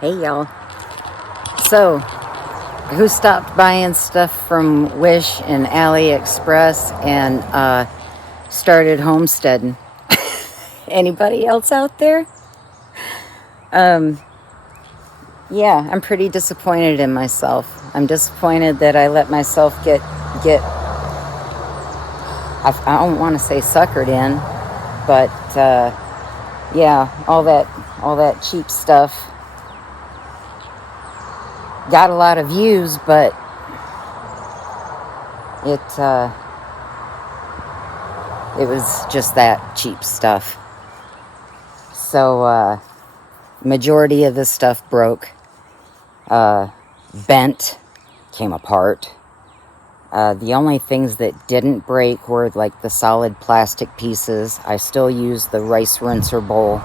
Hey y'all. So, who stopped buying stuff from Wish and AliExpress and started homesteading? Anybody else out there? Yeah, I'm pretty disappointed in myself. I'm disappointed that I let myself get I don't want to say suckered in, but yeah, all that cheap stuff got a lot of views, but it was just that cheap stuff. So majority of the stuff broke, bent, came apart. The only things that didn't break were like the solid plastic pieces. I still use the rice rinser bowl.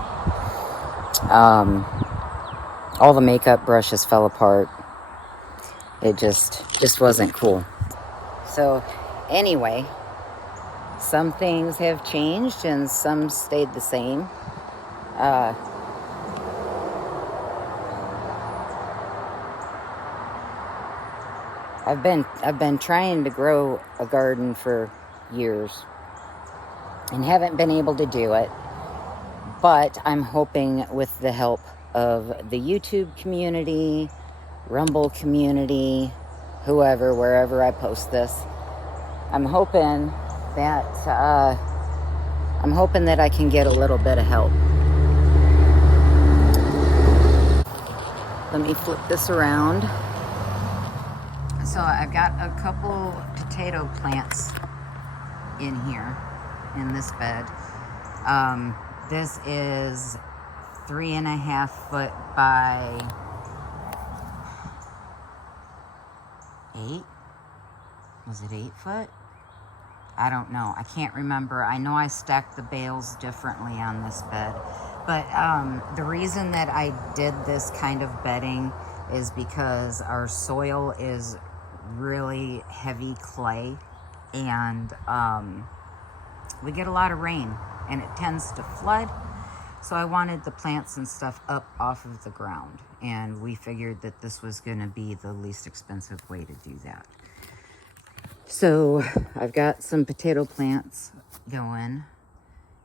All the makeup brushes fell apart. It just wasn't cool. So anyway, some things have changed and some stayed the same. I've been trying to grow a garden for years and haven't been able to do it, but I'm hoping with the help of the YouTube community, Rumble community, whoever, wherever I post this, I'm hoping that I can get a little bit of help. Let me flip this around. So I've got a couple potato plants in here in this bed. This is 3.5 foot by 8. Was it 8 foot? I don't know. I can't remember. I know I stacked the bales differently on this bed. But the reason that I did this kind of bedding is because our soil is really heavy clay, and we get a lot of rain and it tends to flood. So I wanted the plants and stuff up off of the ground, and we figured that this was going to be the least expensive way to do that. So I've got some potato plants going,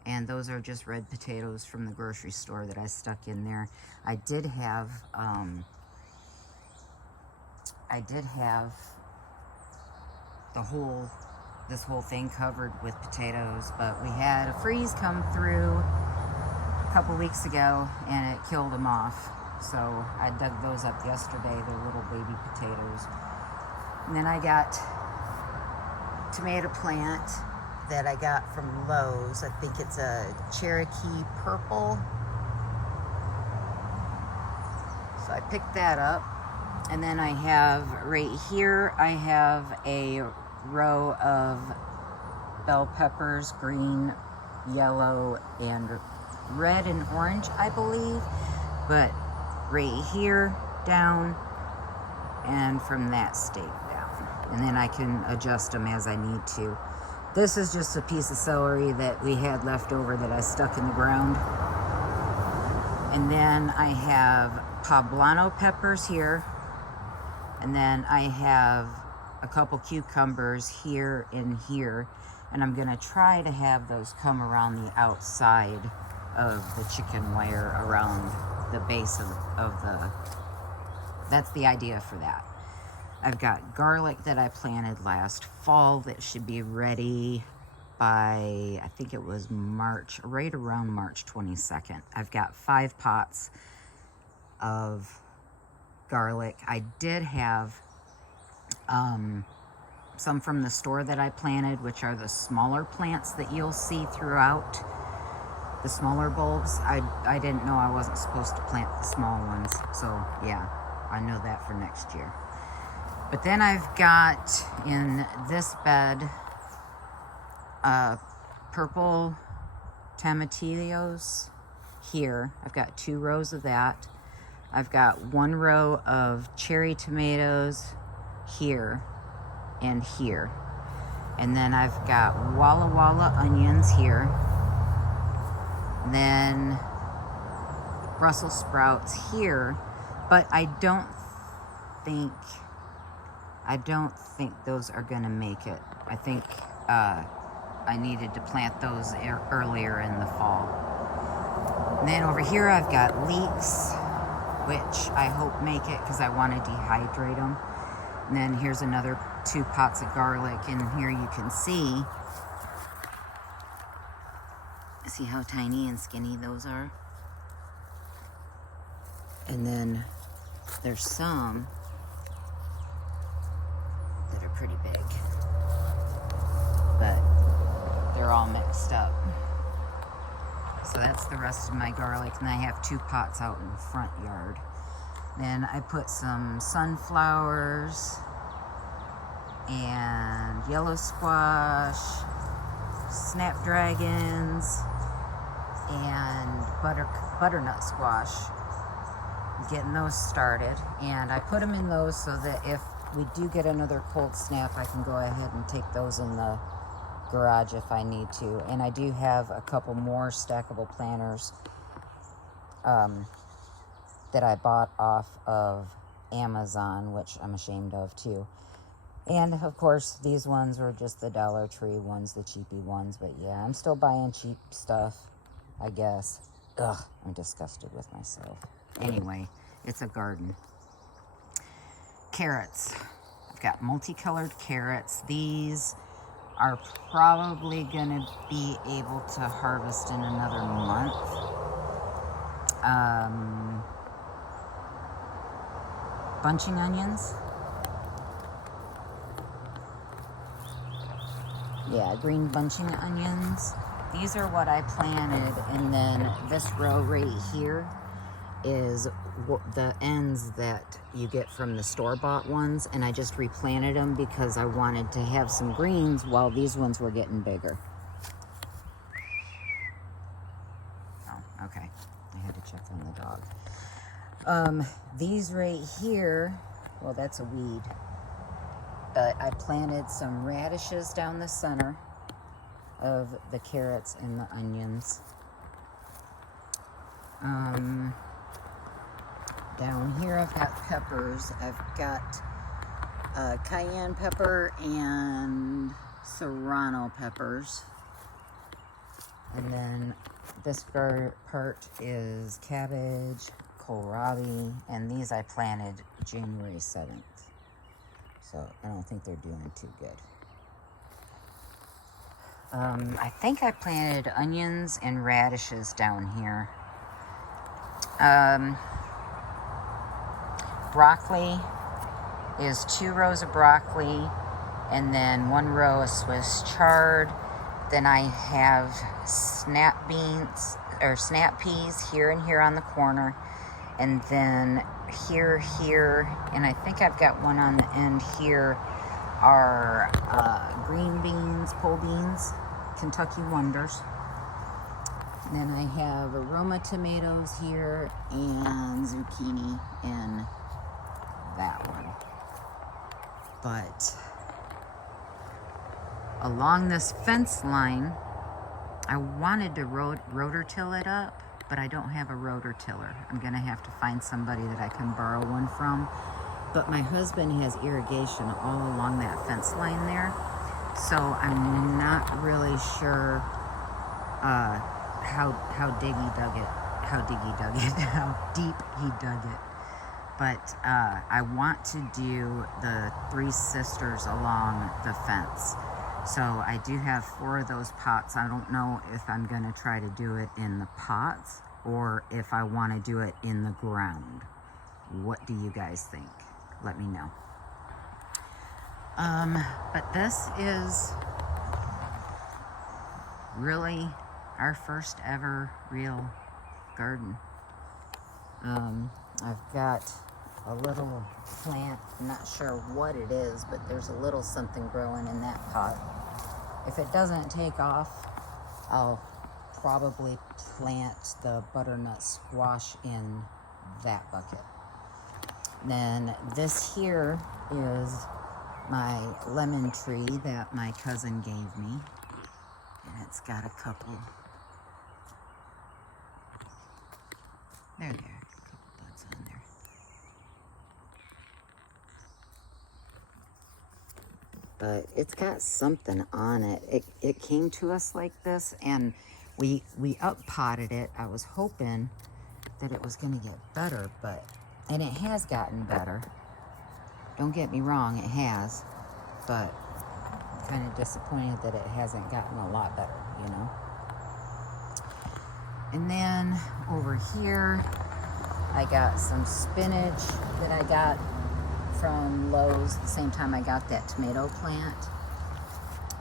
and those are just red potatoes from the grocery store that I stuck in there. I did have this whole thing covered with potatoes, but we had a freeze come through a couple weeks ago and it killed them off. So I dug those up yesterday. They're little baby potatoes. And then I got tomato plant that I got from Lowe's. I think it's a Cherokee purple. So I picked that up. And then I have right here, I have a row of bell peppers, green, yellow, and red and orange, I believe. But right here down, and from that stake down. And then I can adjust them as I need to. This is just a piece of celery that we had left over that I stuck in the ground. And then I have poblano peppers here. And then I have a couple cucumbers here and here. And I'm gonna try to have those come around the outside of the chicken wire, around the base of the, that's the idea for that. I've got garlic that I planted last fall that should be ready by, I think it was March, right around March 22nd. I've got 5 pots of garlic. I did have some from the store that I planted, which are the smaller plants that you'll see throughout, the smaller bulbs. I didn't know I wasn't supposed to plant the small ones, so yeah, I know that for next year. But then I've got in this bed purple tomatillos here. I've got 2 rows of that. I've got 1 row of cherry tomatoes here and here. And then I've got Walla Walla onions here. And then Brussels sprouts here. But I don't think those are gonna make it. I think I needed to plant those earlier in the fall. And then over here I've got leeks, which I hope make it because I want to dehydrate them. And then here's another 2 pots of garlic, and here you can see how tiny and skinny those are. And then there's some that are pretty big, but they're all mixed up. So that's the rest of my garlic, and I have 2 pots out in the front yard. Then I put some sunflowers and yellow squash, snapdragons, and butternut squash. Getting those started, and I put them in those so that if we do get another cold snap, I can go ahead and take those in the garage if I need to. And I do have a couple more stackable planters that I bought off of Amazon, which I'm ashamed of too. And of course these ones were just the Dollar Tree ones, the cheapy ones. But yeah, I'm still buying cheap stuff, I guess. Ugh, I'm disgusted with myself. Anyway, it's a garden. Carrots. I've got multicolored carrots. These are probably gonna be able to harvest in another month. Bunching onions. Yeah, green bunching onions. These are what I planted, and then this row right here is the ends that you get from the store-bought ones, and I just replanted them because I wanted to have some greens while these ones were getting bigger. Oh, okay. I had to check on the dog. These right here, well, that's a weed, but I planted some radishes down the center of the carrots and the onions. Down here I've got peppers. I've got cayenne pepper and serrano peppers. And then this part is cabbage, kohlrabi, and these I planted January 7th. So I don't think they're doing too good. I think I planted onions and radishes down here. Broccoli is 2 rows of broccoli and then 1 row of Swiss chard. Then I have snap beans or snap peas here and here on the corner, and then here, and I think I've got one on the end here are green beans, pole beans, Kentucky Wonders. And then I have aroma tomatoes here and zucchini in that one. But along this fence line, I wanted to rotor-till it up, but I don't have a rotor-tiller. I'm gonna have to find somebody that I can borrow one from. But my husband has irrigation all along that fence line there, so I'm not really sure how deep he dug it. But I want to do the 3 sisters along the fence. So I do have 4 of those pots. I don't know if I'm gonna try to do it in the pots or if I want to do it in the ground. What do you guys think? Let me know. But this is really our first ever real garden. I've got a little plant, I'm not sure what it is, but there's a little something growing in that pot. If it doesn't take off, I'll probably plant the butternut squash in that bucket. Then this here is my lemon tree that my cousin gave me, and it's got a couple, there, a couple buds on there. but it's got something on it. It came to us like this, and we up potted it. I was hoping that it was going to get better, and it has gotten better. Don't get me wrong, it has, but I'm kind of disappointed that it hasn't gotten a lot better, you know. And then over here, I got some spinach that I got from Lowe's the same time I got that tomato plant.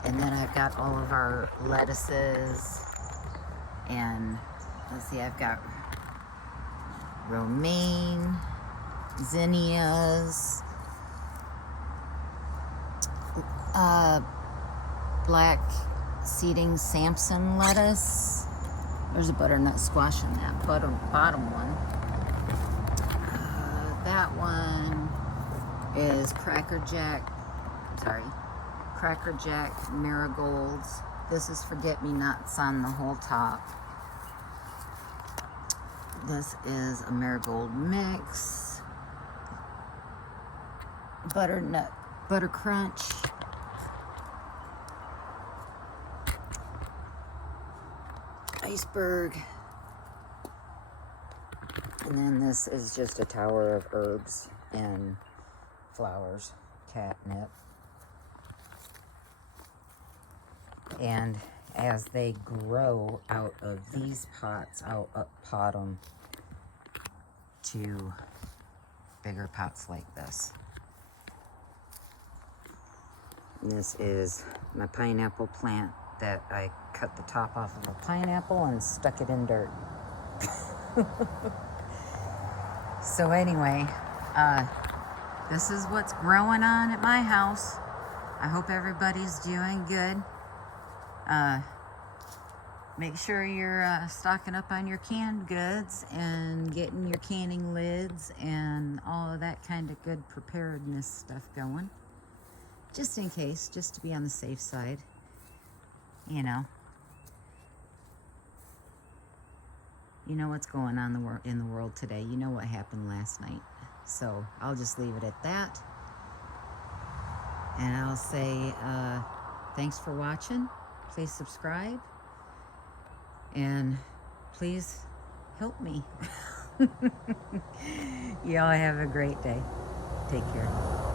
And then I've got all of our lettuces, and let's see, I've got romaine, zinnias, black seeding Samson lettuce. There's a butternut squash in that bottom one. That one is Cracker Jack marigolds. This is forget-me-nots on the whole top. This is a marigold mix. Butter crunch. Iceberg. And then this is just a tower of herbs and flowers, catnip. And as they grow out of these pots, I'll pot them to bigger pots like this. And this is my pineapple plant that I cut the top off of a pineapple and stuck it in dirt. So anyway, this is what's growing on at my house. I hope everybody's doing good. Make sure you're stocking up on your canned goods and getting your canning lids and all of that kind of good preparedness stuff going. Just in case, just to be on the safe side. You know what's going on in the world today. You know what happened last night. So I'll just leave it at that. And I'll say thanks for watching. Please subscribe. And please help me. Y'all have a great day. Take care.